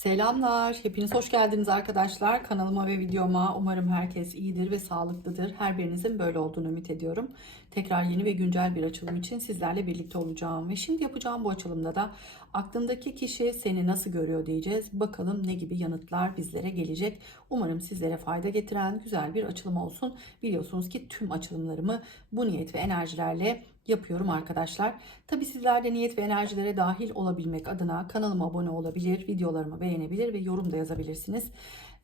Selamlar, hepiniz hoş geldiniz arkadaşlar. Kanalıma ve videoma umarım herkes iyidir ve sağlıklıdır. Her birinizin böyle olduğunu ümit ediyorum. Tekrar yeni ve güncel bir açılım için sizlerle birlikte olacağım. Ve şimdi yapacağım bu açılımda da aklındaki kişi seni nasıl görüyor diyeceğiz. Bakalım ne gibi yanıtlar bizlere gelecek. Umarım sizlere fayda getiren güzel bir açılım olsun. Biliyorsunuz ki tüm açılımlarımı bu niyet ve enerjilerle yapıyorum arkadaşlar. Tabi sizler de niyet ve enerjilere dahil olabilmek adına kanalıma abone olabilir, videolarımı beğenebilir ve yorum da yazabilirsiniz.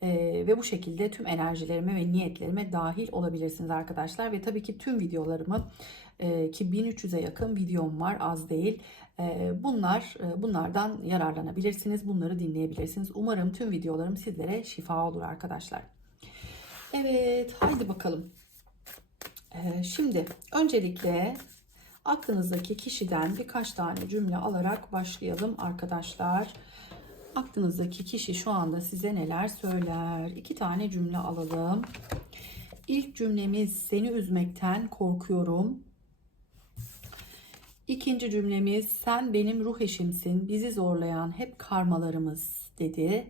Ee, ve bu şekilde tüm enerjilerime ve niyetlerime dahil olabilirsiniz arkadaşlar. Ve tabii ki tüm videolarımı e, ki 1300'e yakın videom var az değil. E, bunlar e, bunlardan yararlanabilirsiniz. Bunları dinleyebilirsiniz. Umarım tüm videolarım sizlere şifa olur arkadaşlar. Evet haydi bakalım. E, şimdi öncelikle aklınızdaki kişiden birkaç tane cümle alarak başlayalım arkadaşlar. Aklınızdaki kişi şu anda size neler söyler? İki tane cümle alalım. İlk cümlemiz seni üzmekten korkuyorum. İkinci cümlemiz sen benim ruh eşimsin. Bizi zorlayan hep karmalarımız dedi.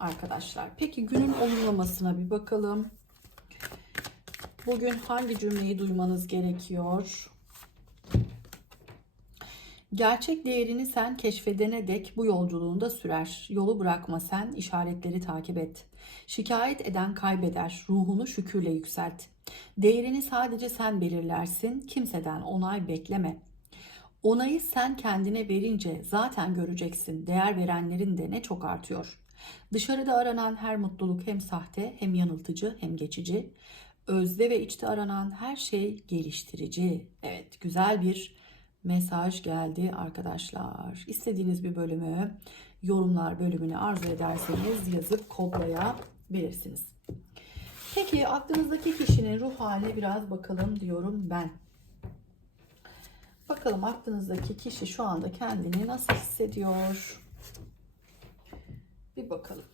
Arkadaşlar peki günün olumlamasına bir bakalım. Bugün hangi cümleyi duymanız gerekiyor? Gerçek değerini sen keşfedene dek bu yolculuğunda sürer. Yolu bırakma sen, işaretleri takip et. Şikayet eden kaybeder, ruhunu şükürle yükselt. Değerini sadece sen belirlersin, kimseden onay bekleme. Onayı sen kendine verince zaten göreceksin değer verenlerin de ne çok artıyor. Dışarıda aranan her mutluluk hem sahte hem yanıltıcı hem geçici. Özde ve içte aranan her şey geliştirici. Evet güzel bir mesaj geldi arkadaşlar. İstediğiniz bir bölümü yorumlar bölümünü arzu ederseniz yazıp kodlayabilirsiniz. Peki aklınızdaki kişinin ruh haline biraz bakalım diyorum ben. Bakalım aklınızdaki kişi şu anda kendini nasıl hissediyor? Bir bakalım.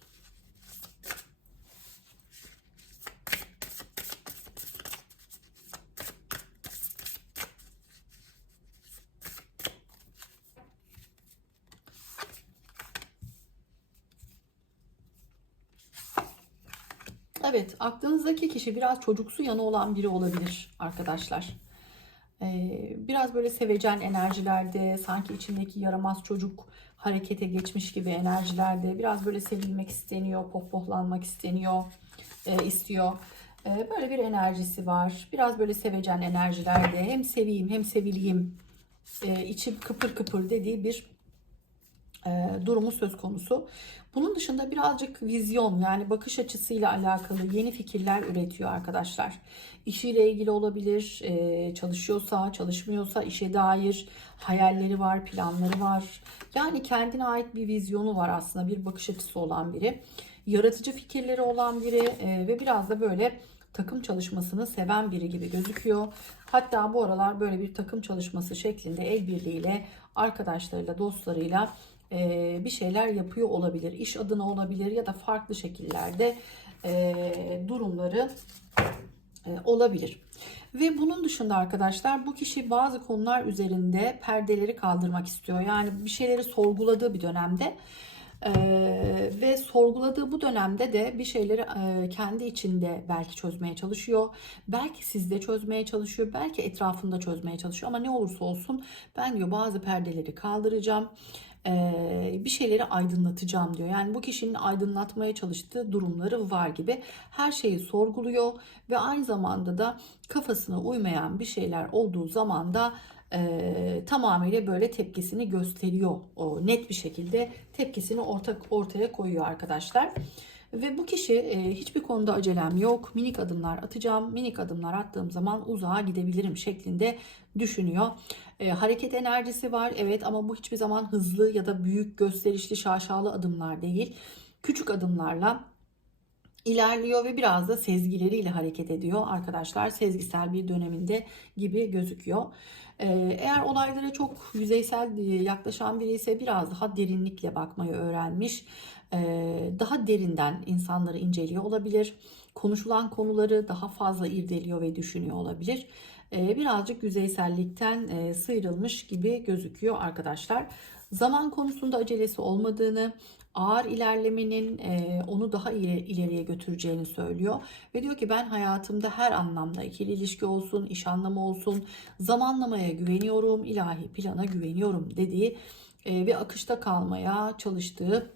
Evet, aklınızdaki kişi biraz çocuksu yanı olan biri olabilir arkadaşlar. Ee, biraz böyle sevecen enerjilerde, sanki içindeki yaramaz çocuk harekete geçmiş gibi enerjilerde, biraz böyle sevilmek isteniyor, pohpohlanmak isteniyor, e, istiyor. E, böyle bir enerjisi var. Biraz böyle sevecen enerjilerde hem seveyim hem sevileyim, e, içim kıpır kıpır dediği bir durumu söz konusu. Bunun dışında birazcık vizyon yani bakış açısıyla alakalı yeni fikirler üretiyor arkadaşlar. İşiyle ilgili olabilir, e, çalışıyorsa, çalışmıyorsa işe dair hayalleri var, planları var. Yani kendine ait bir vizyonu var aslında, bir bakış açısı olan biri. Yaratıcı fikirleri olan biri e, ve biraz da böyle takım çalışmasını seven biri gibi gözüküyor. Hatta bu aralar böyle bir takım çalışması şeklinde el birliğiyle arkadaşlarıyla, dostlarıyla e, bir şeyler yapıyor olabilir. İş adına olabilir ya da farklı şekillerde e, durumları e, olabilir. Ve bunun dışında arkadaşlar bu kişi bazı konular üzerinde perdeleri kaldırmak istiyor. Yani bir şeyleri sorguladığı bir dönemde ee, ve sorguladığı bu dönemde de bir şeyleri e, kendi içinde belki çözmeye çalışıyor. Belki sizde çözmeye çalışıyor. Belki etrafında çözmeye çalışıyor. Ama ne olursa olsun ben diyor bazı perdeleri kaldıracağım bir şeyleri aydınlatacağım diyor. Yani bu kişinin aydınlatmaya çalıştığı durumları var gibi her şeyi sorguluyor ve aynı zamanda da kafasına uymayan bir şeyler olduğu zaman da e, tamamıyla böyle tepkisini gösteriyor. O net bir şekilde tepkisini orta, ortaya koyuyor arkadaşlar. Ve bu kişi e, hiçbir konuda acelem yok. Minik adımlar atacağım. Minik adımlar attığım zaman uzağa gidebilirim şeklinde düşünüyor. E, hareket enerjisi var evet ama bu hiçbir zaman hızlı ya da büyük gösterişli şaşalı adımlar değil. Küçük adımlarla ilerliyor ve biraz da sezgileriyle hareket ediyor arkadaşlar. Sezgisel bir döneminde gibi gözüküyor. Ee, eğer olaylara çok yüzeysel yaklaşan biri ise biraz daha derinlikle bakmayı öğrenmiş. Ee, daha derinden insanları inceliyor olabilir. Konuşulan konuları daha fazla irdeliyor ve düşünüyor olabilir. Ee, birazcık yüzeysellikten e, sıyrılmış gibi gözüküyor arkadaşlar. Zaman konusunda acelesi olmadığını, ağır ilerlemenin e, onu daha ileri, ileriye götüreceğini söylüyor. Ve diyor ki ben hayatımda her anlamda ikili ilişki olsun, iş anlamı olsun, zamanlamaya güveniyorum, ilahi plana güveniyorum dediği e, ve akışta kalmaya çalıştığı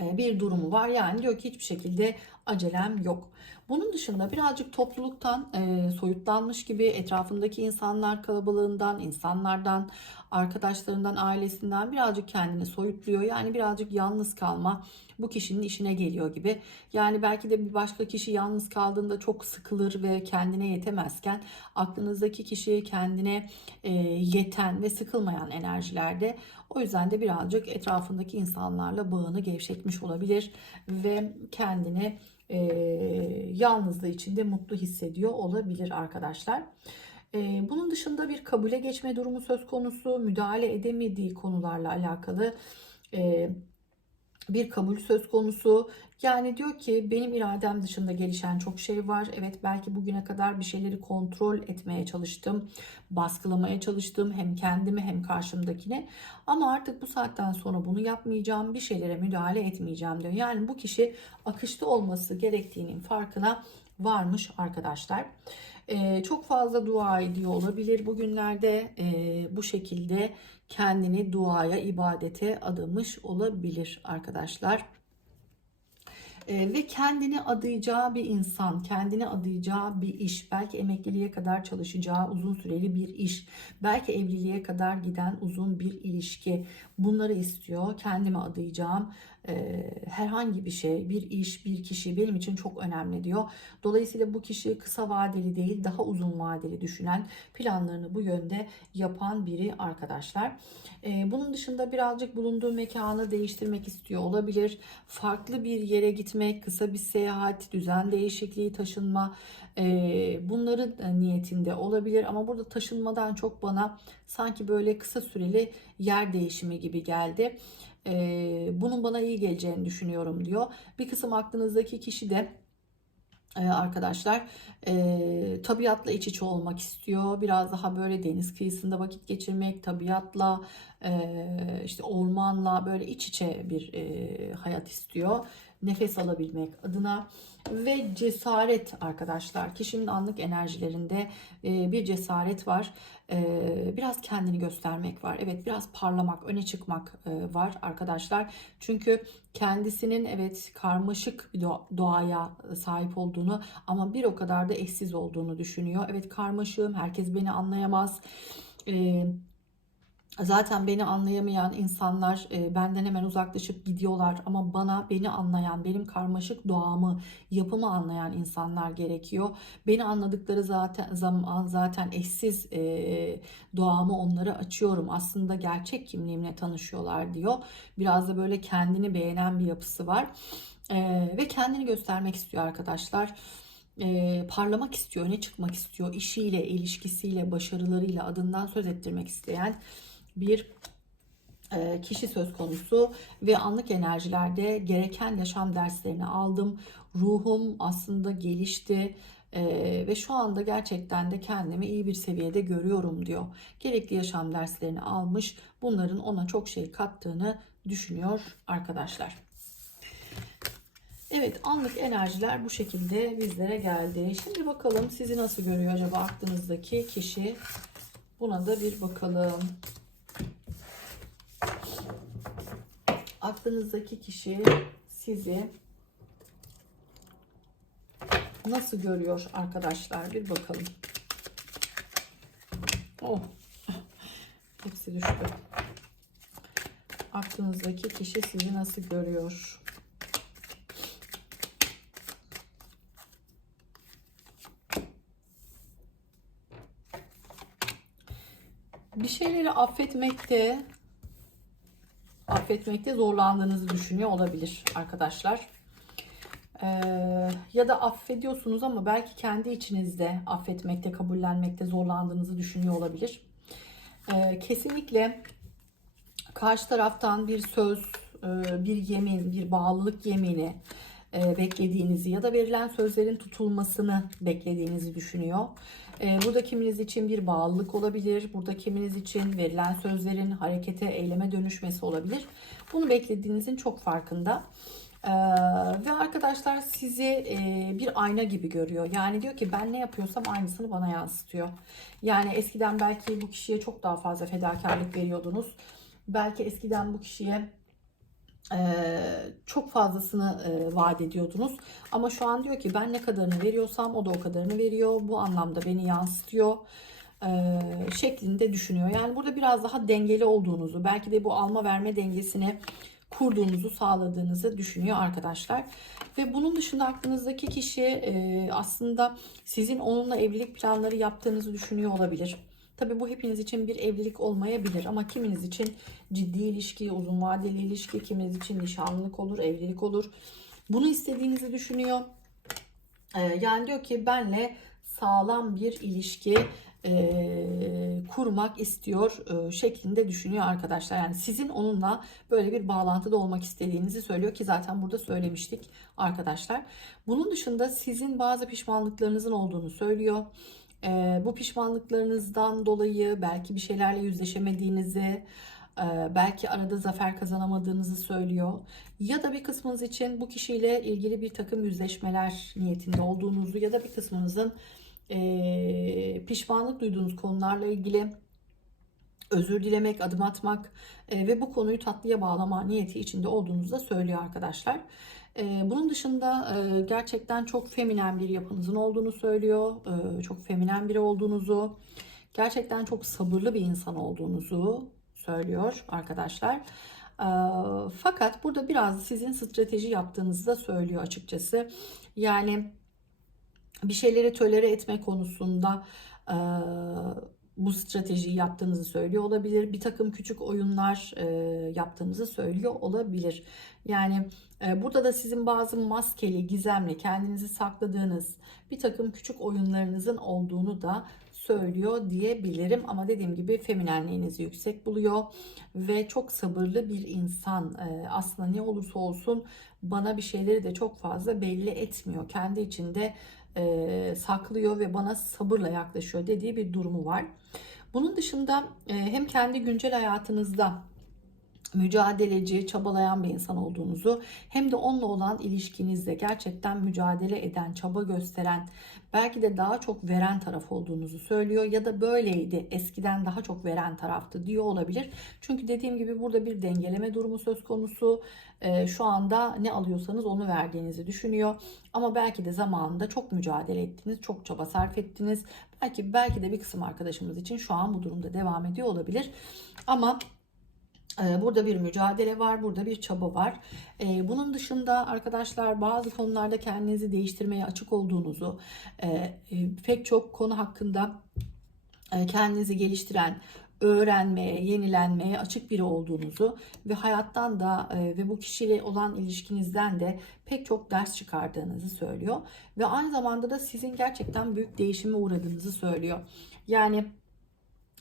e, bir durumu var. Yani diyor ki hiçbir şekilde acelem yok. Bunun dışında birazcık topluluktan e, soyutlanmış gibi etrafındaki insanlar kalabalığından, insanlardan, arkadaşlarından, ailesinden birazcık kendini soyutluyor. Yani birazcık yalnız kalma bu kişinin işine geliyor gibi. Yani belki de bir başka kişi yalnız kaldığında çok sıkılır ve kendine yetemezken aklınızdaki kişi kendine e, yeten ve sıkılmayan enerjilerde. O yüzden de birazcık etrafındaki insanlarla bağını gevşetmiş olabilir ve kendini e, yalnızlığı içinde mutlu hissediyor olabilir arkadaşlar. E, bunun dışında bir kabule geçme durumu söz konusu, müdahale edemediği konularla alakalı e, bir kabul söz konusu. Yani diyor ki benim iradem dışında gelişen çok şey var. Evet belki bugüne kadar bir şeyleri kontrol etmeye çalıştım. Baskılamaya çalıştım hem kendimi hem karşımdakini. Ama artık bu saatten sonra bunu yapmayacağım. Bir şeylere müdahale etmeyeceğim diyor. Yani bu kişi akışta olması gerektiğinin farkına varmış arkadaşlar. Ee, çok fazla dua ediyor olabilir bugünlerde e, bu şekilde kendini duaya, ibadete adamış olabilir arkadaşlar. Ee, ve kendini adayacağı bir insan, kendini adayacağı bir iş, belki emekliliğe kadar çalışacağı uzun süreli bir iş, belki evliliğe kadar giden uzun bir ilişki. Bunları istiyor. Kendime adayacağım e, herhangi bir şey, bir iş, bir kişi benim için çok önemli diyor. Dolayısıyla bu kişi kısa vadeli değil, daha uzun vadeli düşünen, planlarını bu yönde yapan biri arkadaşlar. Bunun dışında birazcık bulunduğu mekanı değiştirmek istiyor olabilir. Farklı bir yere gitmek, kısa bir seyahat, düzen değişikliği, taşınma bunların niyetinde olabilir. Ama burada taşınmadan çok bana sanki böyle kısa süreli yer değişimi gibi geldi. Bunun bana iyi geleceğini düşünüyorum diyor. Bir kısım aklınızdaki kişi de arkadaşlar tabiatla iç içe olmak istiyor. Biraz daha böyle deniz kıyısında vakit geçirmek, tabiatla işte ormanla böyle iç içe bir hayat istiyor. Nefes alabilmek adına ve cesaret arkadaşlar. Kişinin anlık enerjilerinde e, bir cesaret var. E, biraz kendini göstermek var. Evet biraz parlamak, öne çıkmak e, var arkadaşlar. Çünkü kendisinin evet karmaşık bir doğaya sahip olduğunu ama bir o kadar da eşsiz olduğunu düşünüyor. Evet karmaşığım, herkes beni anlayamaz. Eee Zaten beni anlayamayan insanlar e, benden hemen uzaklaşıp gidiyorlar ama bana beni anlayan, benim karmaşık doğamı, yapımı anlayan insanlar gerekiyor. Beni anladıkları zaten zaman zaten eşsiz e, doğamı onlara açıyorum. Aslında gerçek kimliğimle tanışıyorlar diyor. Biraz da böyle kendini beğenen bir yapısı var. E, ve kendini göstermek istiyor arkadaşlar e, parlamak istiyor, öne çıkmak istiyor. işiyle, ilişkisiyle, başarılarıyla adından söz ettirmek isteyen bir e, kişi söz konusu ve anlık enerjilerde gereken yaşam derslerini aldım. Ruhum aslında gelişti e, ve şu anda gerçekten de kendimi iyi bir seviyede görüyorum diyor. Gerekli yaşam derslerini almış. Bunların ona çok şey kattığını düşünüyor arkadaşlar. Evet anlık enerjiler bu şekilde bizlere geldi. Şimdi bakalım sizi nasıl görüyor acaba aklınızdaki kişi? Buna da bir bakalım. Aklınızdaki kişi sizi nasıl görüyor arkadaşlar bir bakalım. Oh. Hepsi düştü. Aklınızdaki kişi sizi nasıl görüyor? Bir şeyleri affetmekte affetmekte zorlandığınızı düşünüyor olabilir arkadaşlar. Ee, ya da affediyorsunuz ama belki kendi içinizde affetmekte, kabullenmekte zorlandığınızı düşünüyor olabilir. Ee, kesinlikle karşı taraftan bir söz, e, bir yemin, bir bağlılık yemini e, beklediğinizi ya da verilen sözlerin tutulmasını beklediğinizi düşünüyor. E, burada kiminiz için bir bağlılık olabilir. Burada kiminiz için verilen sözlerin harekete, eyleme dönüşmesi olabilir. Bunu beklediğinizin çok farkında. Ee, ve arkadaşlar sizi e, bir ayna gibi görüyor. Yani diyor ki ben ne yapıyorsam aynısını bana yansıtıyor. Yani eskiden belki bu kişiye çok daha fazla fedakarlık veriyordunuz. Belki eskiden bu kişiye çok fazlasını vaat ediyordunuz. Ama şu an diyor ki ben ne kadarını veriyorsam o da o kadarını veriyor. Bu anlamda beni yansıtıyor şeklinde düşünüyor. Yani burada biraz daha dengeli olduğunuzu, belki de bu alma verme dengesini kurduğunuzu sağladığınızı düşünüyor arkadaşlar. Ve bunun dışında aklınızdaki kişi aslında sizin onunla evlilik planları yaptığınızı düşünüyor olabilir. Tabi bu hepiniz için bir evlilik olmayabilir ama kiminiz için ciddi ilişki, uzun vadeli ilişki, kiminiz için nişanlılık olur, evlilik olur. Bunu istediğinizi düşünüyor. E, yani diyor ki benle sağlam bir ilişki e, kurmak istiyor e, şeklinde düşünüyor arkadaşlar. Yani sizin onunla böyle bir bağlantıda olmak istediğinizi söylüyor ki zaten burada söylemiştik arkadaşlar. Bunun dışında sizin bazı pişmanlıklarınızın olduğunu söylüyor. E, bu pişmanlıklarınızdan dolayı belki bir şeylerle yüzleşemediğinizi, e, belki arada zafer kazanamadığınızı söylüyor. Ya da bir kısmınız için bu kişiyle ilgili bir takım yüzleşmeler niyetinde olduğunuzu ya da bir kısmınızın e, pişmanlık duyduğunuz konularla ilgili özür dilemek, adım atmak e, ve bu konuyu tatlıya bağlama niyeti içinde olduğunuzu da söylüyor arkadaşlar. E, bunun dışında e, gerçekten çok feminen bir yapınızın olduğunu söylüyor. E, çok feminen biri olduğunuzu, gerçekten çok sabırlı bir insan olduğunuzu söylüyor arkadaşlar. E, fakat burada biraz sizin strateji yaptığınızı da söylüyor açıkçası. Yani bir şeyleri tölere etme konusunda e, bu stratejiyi yaptığınızı söylüyor olabilir. Bir takım küçük oyunlar e, yaptığınızı söylüyor olabilir. Yani e, burada da sizin bazı maskeli, gizemli, kendinizi sakladığınız bir takım küçük oyunlarınızın olduğunu da söylüyor diyebilirim. Ama dediğim gibi feminenliğinizi yüksek buluyor ve çok sabırlı bir insan. E, aslında ne olursa olsun bana bir şeyleri de çok fazla belli etmiyor. Kendi içinde e, saklıyor ve bana sabırla yaklaşıyor dediği bir durumu var. Bunun dışında e, hem kendi güncel hayatınızda mücadeleci, çabalayan bir insan olduğunuzu hem de onunla olan ilişkinizde gerçekten mücadele eden, çaba gösteren, belki de daha çok veren taraf olduğunuzu söylüyor ya da böyleydi, eskiden daha çok veren taraftı diyor olabilir. Çünkü dediğim gibi burada bir dengeleme durumu söz konusu. Ee, şu anda ne alıyorsanız onu verdiğinizi düşünüyor. Ama belki de zamanında çok mücadele ettiniz, çok çaba sarf ettiniz. Belki belki de bir kısım arkadaşımız için şu an bu durumda devam ediyor olabilir. Ama burada bir mücadele var, burada bir çaba var. Ee, bunun dışında arkadaşlar bazı konularda kendinizi değiştirmeye açık olduğunuzu, e, e, pek çok konu hakkında e, kendinizi geliştiren, öğrenmeye, yenilenmeye açık biri olduğunuzu ve hayattan da ve bu kişiyle olan ilişkinizden de pek çok ders çıkardığınızı söylüyor. Ve aynı zamanda da sizin gerçekten büyük değişime uğradığınızı söylüyor. Yani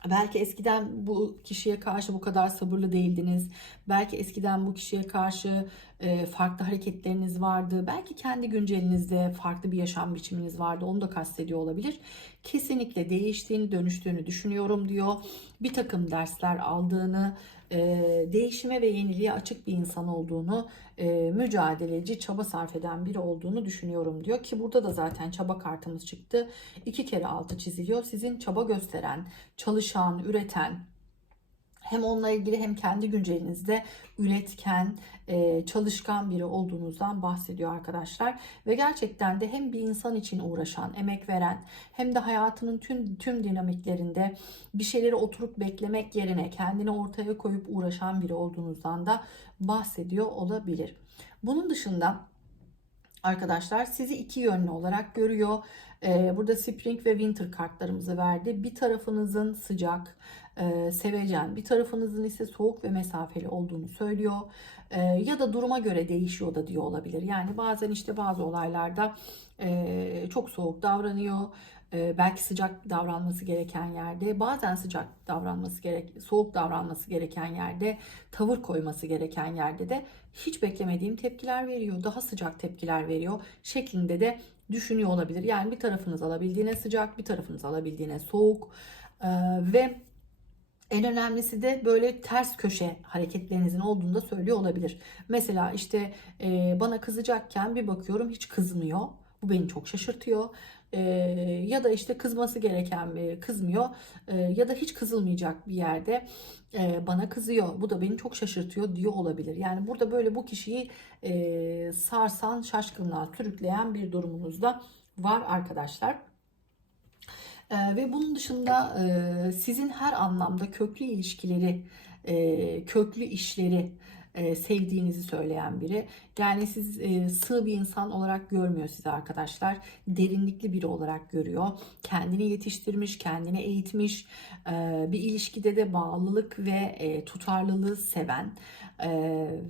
Belki eskiden bu kişiye karşı bu kadar sabırlı değildiniz. Belki eskiden bu kişiye karşı e, farklı hareketleriniz vardı. Belki kendi güncelinizde farklı bir yaşam biçiminiz vardı. Onu da kastediyor olabilir. Kesinlikle değiştiğini, dönüştüğünü düşünüyorum diyor. Bir takım dersler aldığını, e, değişime ve yeniliğe açık bir insan olduğunu, e, mücadeleci, çaba sarf eden biri olduğunu düşünüyorum diyor. Ki burada da zaten çaba kartımız çıktı. İki kere altı çiziliyor. Sizin çaba gösteren, çalışan, üreten, hem onunla ilgili hem kendi güncelinizde üretken, e, çalışkan biri olduğunuzdan bahsediyor arkadaşlar. Ve gerçekten de hem bir insan için uğraşan, emek veren hem de hayatının tüm tüm dinamiklerinde bir şeyleri oturup beklemek yerine kendini ortaya koyup uğraşan biri olduğunuzdan da bahsediyor olabilir. Bunun dışında arkadaşlar sizi iki yönlü olarak görüyor. Ee, burada Spring ve Winter kartlarımızı verdi. Bir tarafınızın sıcak, e, sevecen, bir tarafınızın ise soğuk ve mesafeli olduğunu söylüyor. E, ya da duruma göre değişiyor da diyor olabilir. Yani bazen işte bazı olaylarda e, çok soğuk davranıyor. e, belki sıcak davranması gereken yerde, bazen sıcak davranması gerek, soğuk davranması gereken yerde, tavır koyması gereken yerde de hiç beklemediğim tepkiler veriyor, daha sıcak tepkiler veriyor şeklinde de düşünüyor olabilir. Yani bir tarafınız alabildiğine sıcak, bir tarafınız alabildiğine soğuk ve en önemlisi de böyle ters köşe hareketlerinizin olduğunu da söylüyor olabilir. Mesela işte e, bana kızacakken bir bakıyorum hiç kızmıyor. Bu beni çok şaşırtıyor. E, ya da işte kızması gereken bir kızmıyor. E, ya da hiç kızılmayacak bir yerde e, bana kızıyor. Bu da beni çok şaşırtıyor diyor olabilir. Yani burada böyle bu kişiyi e, sarsan, şaşkınlığa sürükleyen bir durumunuz da var arkadaşlar. Ee, ve bunun dışında e, sizin her anlamda köklü ilişkileri, e, köklü işleri e, sevdiğinizi söyleyen biri. Yani siz e, sığ bir insan olarak görmüyor sizi arkadaşlar. Derinlikli biri olarak görüyor. Kendini yetiştirmiş, kendini eğitmiş. E, bir ilişkide de bağlılık ve e, tutarlılığı seven e,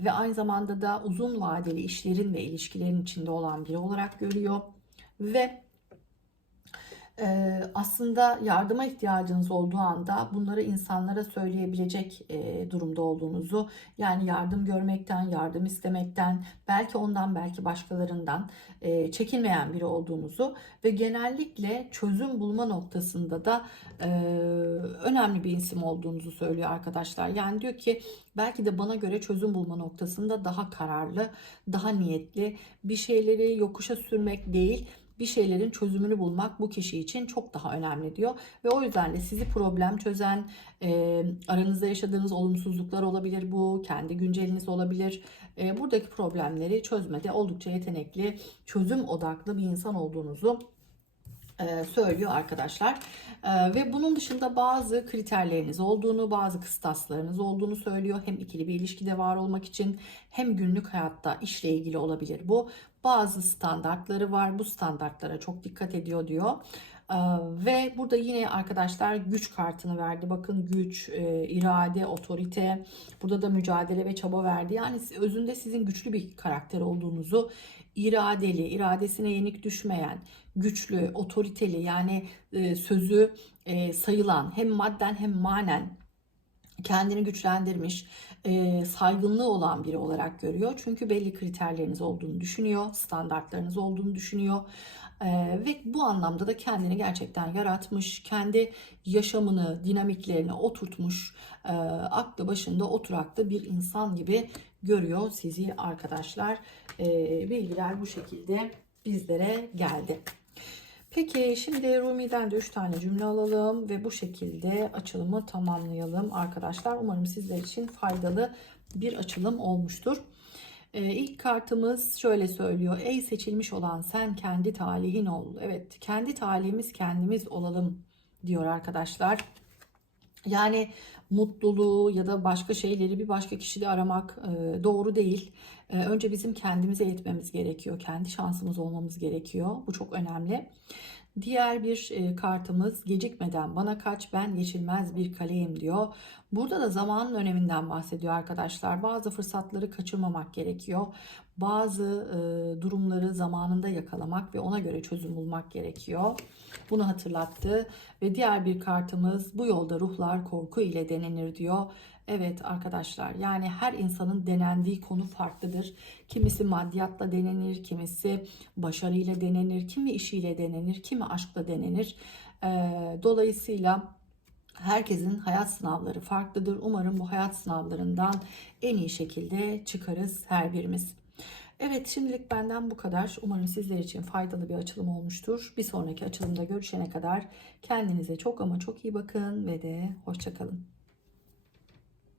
ve aynı zamanda da uzun vadeli işlerin ve ilişkilerin içinde olan biri olarak görüyor. Ve e, aslında yardıma ihtiyacınız olduğu anda bunları insanlara söyleyebilecek e, durumda olduğunuzu yani yardım görmekten, yardım istemekten, belki ondan belki başkalarından e, çekinmeyen biri olduğunuzu ve genellikle çözüm bulma noktasında da e, önemli bir isim olduğunuzu söylüyor arkadaşlar. Yani diyor ki belki de bana göre çözüm bulma noktasında daha kararlı, daha niyetli bir şeyleri yokuşa sürmek değil bir şeylerin çözümünü bulmak bu kişi için çok daha önemli diyor. Ve o yüzden de sizi problem çözen, e, aranızda yaşadığınız olumsuzluklar olabilir bu, kendi günceliniz olabilir. E, buradaki problemleri çözmede oldukça yetenekli, çözüm odaklı bir insan olduğunuzu e, söylüyor arkadaşlar. E, ve bunun dışında bazı kriterleriniz olduğunu, bazı kıstaslarınız olduğunu söylüyor. Hem ikili bir ilişkide var olmak için hem günlük hayatta işle ilgili olabilir bu. Bazı standartları var. Bu standartlara çok dikkat ediyor diyor. Ee, ve burada yine arkadaşlar güç kartını verdi. Bakın güç, e, irade, otorite. Burada da mücadele ve çaba verdi. Yani özünde sizin güçlü bir karakter olduğunuzu, iradeli, iradesine yenik düşmeyen, güçlü, otoriteli yani e, sözü e, sayılan hem madden hem manen kendini güçlendirmiş, e, saygınlığı olan biri olarak görüyor. Çünkü belli kriterleriniz olduğunu düşünüyor, standartlarınız olduğunu düşünüyor. E, ve bu anlamda da kendini gerçekten yaratmış, kendi yaşamını, dinamiklerini oturtmuş, e, aklı başında oturaklı bir insan gibi görüyor sizi arkadaşlar. E, bilgiler bu şekilde bizlere geldi. Peki şimdi Rumi'den de 3 tane cümle alalım ve bu şekilde açılımı tamamlayalım arkadaşlar. Umarım sizler için faydalı bir açılım olmuştur. Ee, ilk kartımız şöyle söylüyor. Ey seçilmiş olan sen kendi talihin ol. Evet kendi talihimiz kendimiz olalım diyor arkadaşlar. Yani mutluluğu ya da başka şeyleri bir başka kişide aramak e, doğru değil. E, önce bizim kendimize yetmemiz gerekiyor. Kendi şansımız olmamız gerekiyor. Bu çok önemli. Diğer bir e, kartımız gecikmeden bana kaç ben geçilmez bir kaleyim diyor. Burada da zamanın öneminden bahsediyor arkadaşlar. Bazı fırsatları kaçırmamak gerekiyor. Bazı e, durumları zamanında yakalamak ve ona göre çözüm bulmak gerekiyor. Bunu hatırlattı ve diğer bir kartımız bu yolda ruhlar korku ile denenir diyor. Evet arkadaşlar yani her insanın denendiği konu farklıdır. Kimisi maddiyatla denenir, kimisi başarıyla denenir, kimi işiyle denenir, kimi aşkla denenir. Ee, dolayısıyla herkesin hayat sınavları farklıdır. Umarım bu hayat sınavlarından en iyi şekilde çıkarız her birimiz. Evet şimdilik benden bu kadar. Umarım sizler için faydalı bir açılım olmuştur. Bir sonraki açılımda görüşene kadar kendinize çok ama çok iyi bakın ve de hoşçakalın.